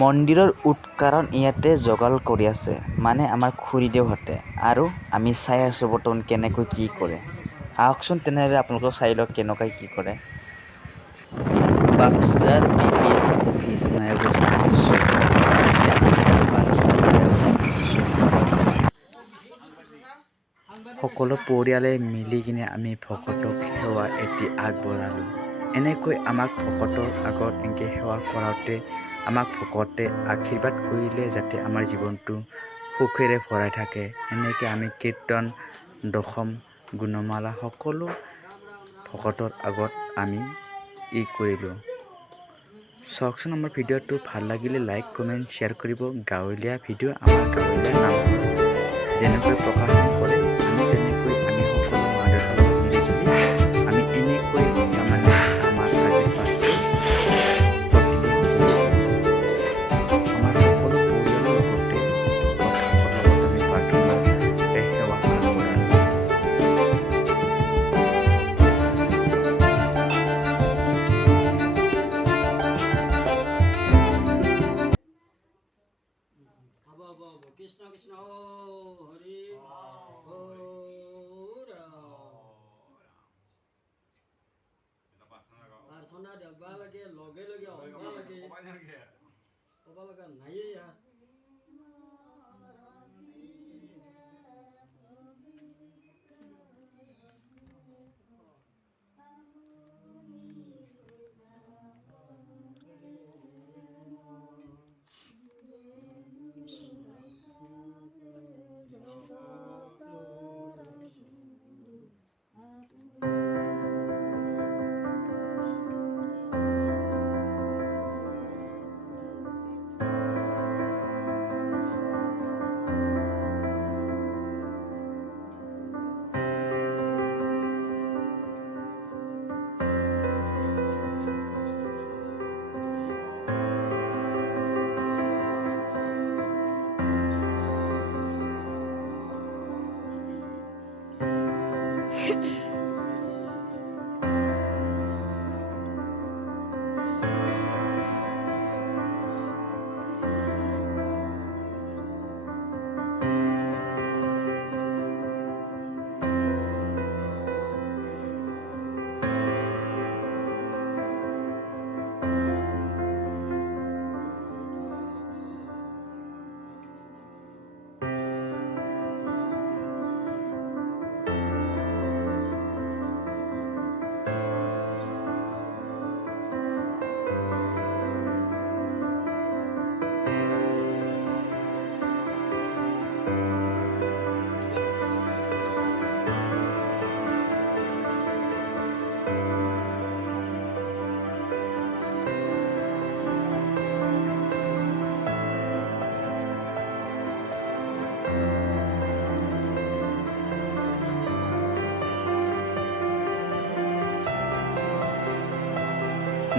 মন্দিৰৰ উৎকাৰণ ইয়াতে যোগাল কৰি আছে, মানে আমাৰ খুৰীদেউহঁতে। আৰু আমি চাই আছোঁ বৰ্তমান কেনেকৈ কি কৰে। আহকচোন তেনেহ'লে আপোনালোকক চাই লওক কেনেকৈ কি কৰে। বাক্সাৰ বিপিৰ অফিচ নাই সকলো পৰিয়ালে মিলি কিনে আমি ভকতক সেৱা এটি আগবঢ়ালোঁ। এনেকৈ আমাক ভকতৰ আগত এনেকৈ সেৱা কৰাওঁতে আমাক ভকতে আশীৰ্বাদ কৰিলে যাতে আমাৰ জীৱনটো সুখেৰে ভৰাই থাকে। এনেকৈ আমি কীৰ্তন, দশম, গুণমালা সকলো ভকতৰ আগত আমি কৰিলোঁ। চাওকচোন আমাৰ ভিডিঅ'টো ভাল লাগিলে লাইক, কমেণ্ট, শ্বেয়াৰ কৰিব। গাঁৱলীয়া ভিডিঅ' আমাৰ গাঁৱলীয়া নামঘৰ যেনেকৈ প্ৰকাশন কৰে আমি তেনেকৈ আমি সকলো মা দেউতাৰ লগত মিলিজুলি আমি এনেকৈ তাৰমানে আমাৰ আজিৰ পাঠটো আমাৰ সকলো পৰিয়ালৰ লগতে ভকতসকলৰ লগত আমি প্ৰাৰ্থনা সেৱা আগবঢ়ালোঁ। কৃষ্ণ কৃষ্ণ হৰি প্ৰাৰ্থনা দেখবা লাগে, লগে লগে হবা লাগে, ক'ব লগা নাইয়ে ইয়াত।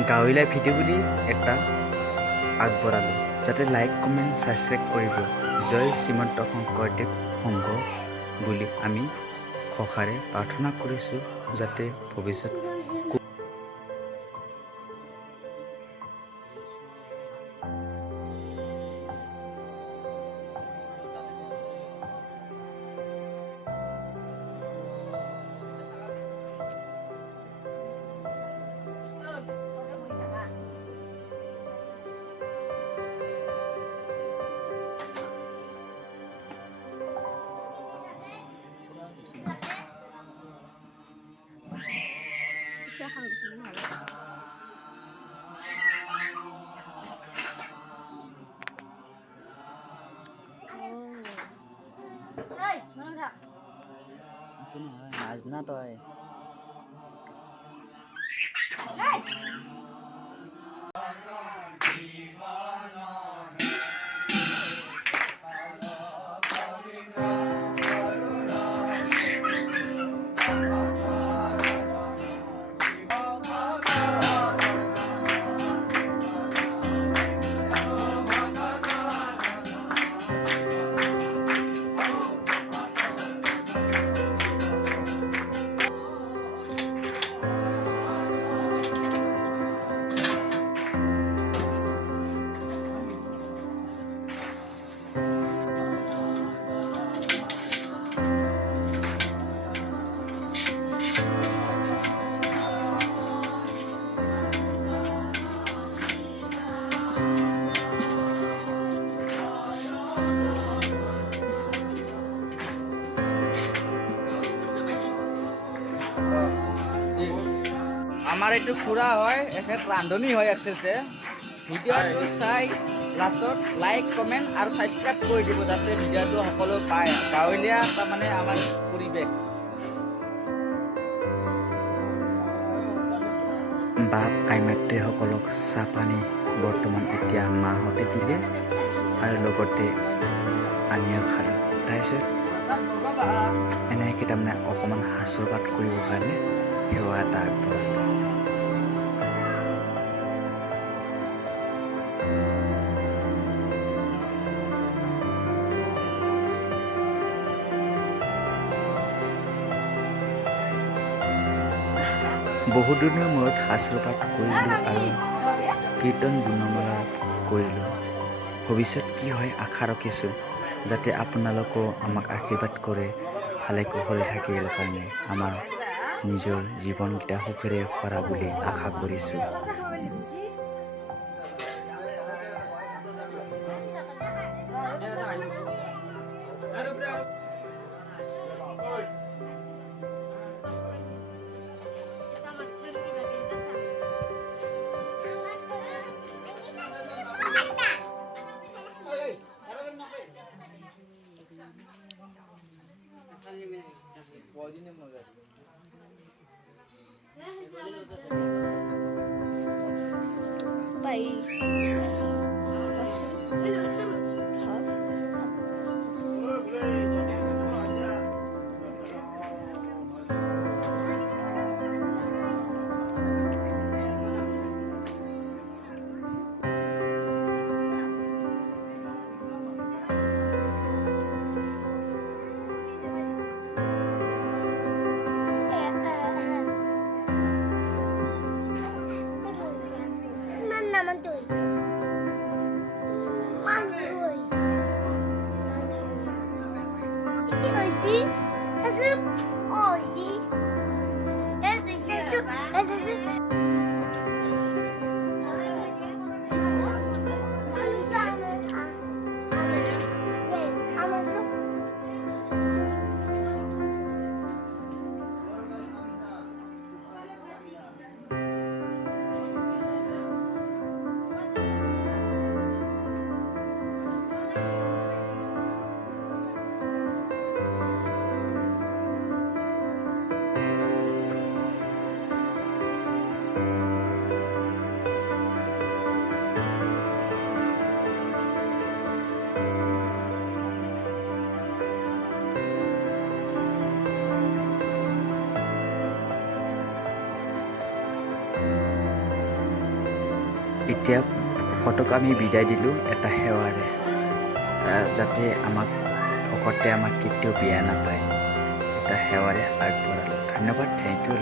গাঁৱলীয়া ভিডিঅ' বুলি এটা আগবঢ়ালোঁ, যাতে লাইক, কমেণ্ট, ছাবস্ক্ৰাইব কৰিব। জয় শ্ৰীমন্ত শংকৰদেৱ সংঘ বুলি আমি ঘোষাৰে প্ৰাৰ্থনা কৰিছোঁ, যাতে ভৱিষ্যত Silakan kesini halo. Hey, mana tak? itu নহয় নাজনা তই এইটো খুৰা হয়, এখেত ৰান্ধনী হয় একচুৱেলতে। ভিডিঅ'টো চাই লাষ্টত লাইক কমেণ্ট আৰু ছাবস্ক্ৰাইব কৰি দিব যাতে ভিডিঅ'টো সকলো পায়। গাঁৱলীয়া তাৰমানে আমাৰ পৰিৱেশ। বাপ আইমাতৃসকলক চাহ পানী বৰ্তমান এতিয়া মাহঁতে দিলে আৰু লগতে আমিও খালোঁ। তাৰপিছত এনেকৈ তাৰমানে অকণমান আশীৰ্বাদ কৰিবৰ কাৰণে সেৱা এটা আগবঢ়ালোঁ। বহুদিনৰ মূৰত আশীৰ্বাদ কৰিলোঁ আৰু কীৰ্তন গুণমালা কৰিলোঁ। ভৱিষ্যত কি হয় আশা ৰাখিছোঁ, যাতে আপোনালোকেও আমাক আশীৰ্বাদ কৰে ভালে কুশলে থাকিবৰ কাৰণে আমাৰ নিজৰ জীৱনকেইটা সুখেৰে ভৰা বুলি আশা কৰিছোঁ। এতিয়া ভকতক আমি বিদায় দিলোঁ এটা সেৱাৰে, যাতে ভকতে আমাক কেতিয়াও বেয়া নাপায়। এটা সেৱাৰে আগবঢ়ালোঁ। ধন্যবাদ, থেংক ইউ।